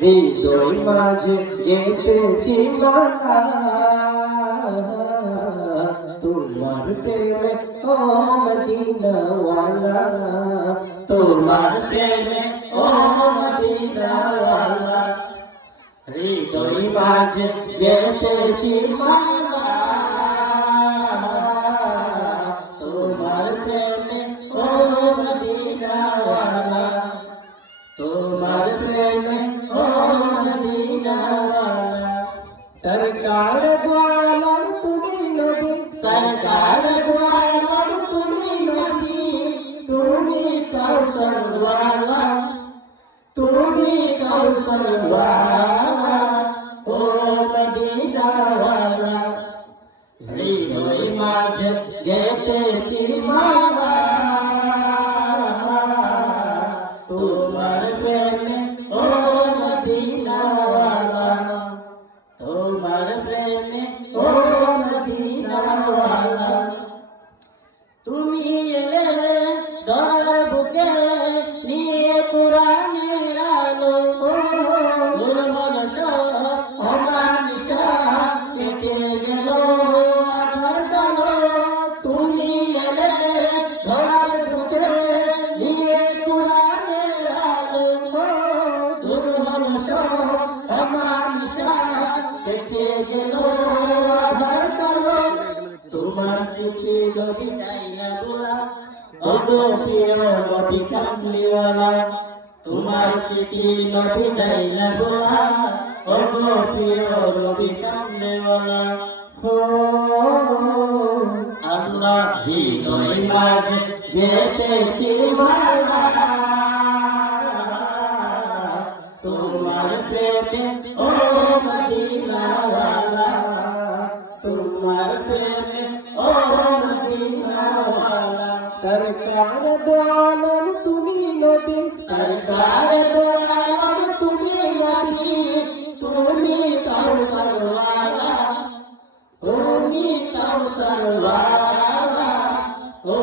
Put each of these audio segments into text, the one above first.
হৃদয় মাঝে গেঁথেছি মালা তোমার প্রেমে ও মদিনাওয়ালা, তোমার প্রেমে ও মদিনাওয়ালা। হৃদয় মাঝে গেঁথেছি মালা তোমার প্রেমে ও মদিনাওয়ালা, তোমার প্রেমে ও মদিনাওয়ালা। সরকার দো আলম তুমি নবী, সরকার দো আলম তুমি নবী, তুমি কাউসার ওয়ালা, তুমি কাউসার ওয়ালা, ও মদিনাওয়ালা। হৃদয় মাঝে গেঁথেছি মালা তোমার প্রেমে ও মদিনাওয়ালা, তোমার প্রেমে ও মদিনাওয়ালা। তুমি এলে দরার বুকে নিয়ে কুরআনের আলো, দুর্বল সব অমানিসা কেটে গেল আধার কালো। তুমি এলে দরার বুকে নিয়ে কুরআনের আলো, দুর্বল সব অমানিসা কেটে গেল আধার কালো। তোমার স্মৃতি নবী চাই না ভোলা, ও গো প্রিয় নবী কামলিওয়ালা। তোমার স্মৃতি নবী চাই না ভোলা, ও গো প্রিয় নবী কামলিওয়ালা। হো আল্লাহ হৃদয় মাঝে গেঁথেছি মালা তোমার প্রেমে ও মদিনাওয়ালা, তোমার প্রেমে ও মদিনাওয়ালা। সরকার দো আলম তুমি নবী, সরকার দো আলম তুমি নবী, তুমি কাউসার ওয়ালা, তুমি কাউসার ওয়ালা, ও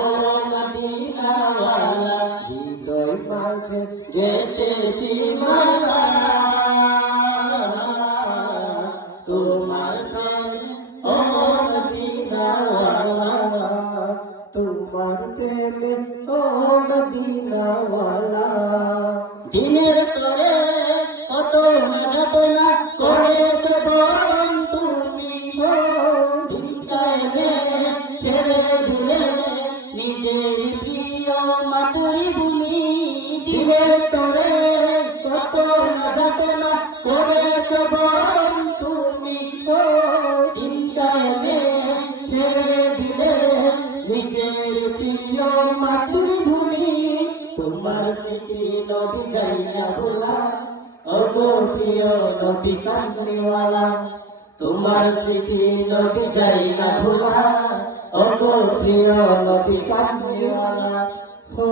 মদিনাওয়ালা। হৃদয় মাঝে গেঁথেছি মালা তোমার প্রেমে ও মদিনাওয়ালা, তোমার প্রেমে ও মদিনাওয়ালা। দিনের তরে কত যাতনা করেছ বরং তুমি, দিন কায়েমে ছেড়ে দিলে নিজের প্রিয় মাতৃভূমি। দিনের তরে কত যাতনা করেছ বরং তুমি, দিন কায়েমে ছেড়ে দিলে নিজের প্রিয় মাতৃভূমি। তোমার স্মৃতি নবী চাই না ভোলা, ও গো প্রিয় নবী কামলিওয়ালা। তোমার স্মৃতি নবী চাই না ভোলা, ও গো প্রিয় নবী কামলিওয়ালা। হো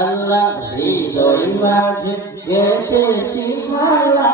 আল্লাহ হৃদয় মাঝে গেঁথেছি মালা